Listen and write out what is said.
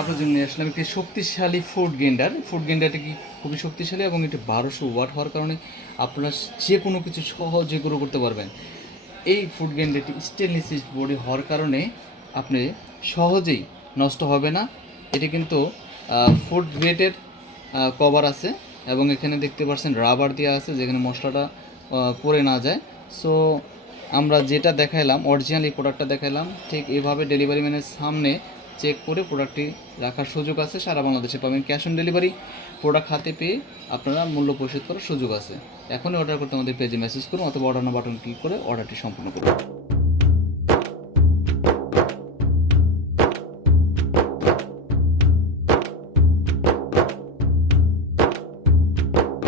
আসলাম একটি শক্তিশালী food grinder food গ্রাইন্ডারটা কি খুবই শক্তিশালী এবং এটি বারোশো ওয়াট হওয়ার কারণে আপনারা যে কোনো কিছু সহজে গুঁড়ো করতে পারবেন। এই ফুড গ্রাইন্ডারটি স্টেনলেস বডি হওয়ার কারণে আপনি সহজেই নষ্ট হবে না। এটি কিন্তু ফুড গ্রেটের কভার আছে এবং এখানে দেখতে পাচ্ছেন রাবার দেওয়া আছে যেখানে মশলাটা পড়ে না যায়। সো আমরা যেটা দেখাইলাম অরিজিনাল এই প্রোডাক্টটা দেখাইলাম, ঠিক এভাবে ডেলিভারি ম্যানের সামনে চেক করে প্রোডাক্টটি রাখার সুযোগ আছে। সারা বাংলাদেশে পাবেন ক্যাশ অন ডেলিভারি প্রোডাক্ট হাতে পেয়ে আপনারা মূল্য পরিশোধ করার সুযোগ আছে। এখনই অর্ডার করতে আমাদের পেজে মেসেজ করুন অথবা অর্ডার বাটন ক্লিক করে অর্ডারটি সম্পূর্ণ করুন।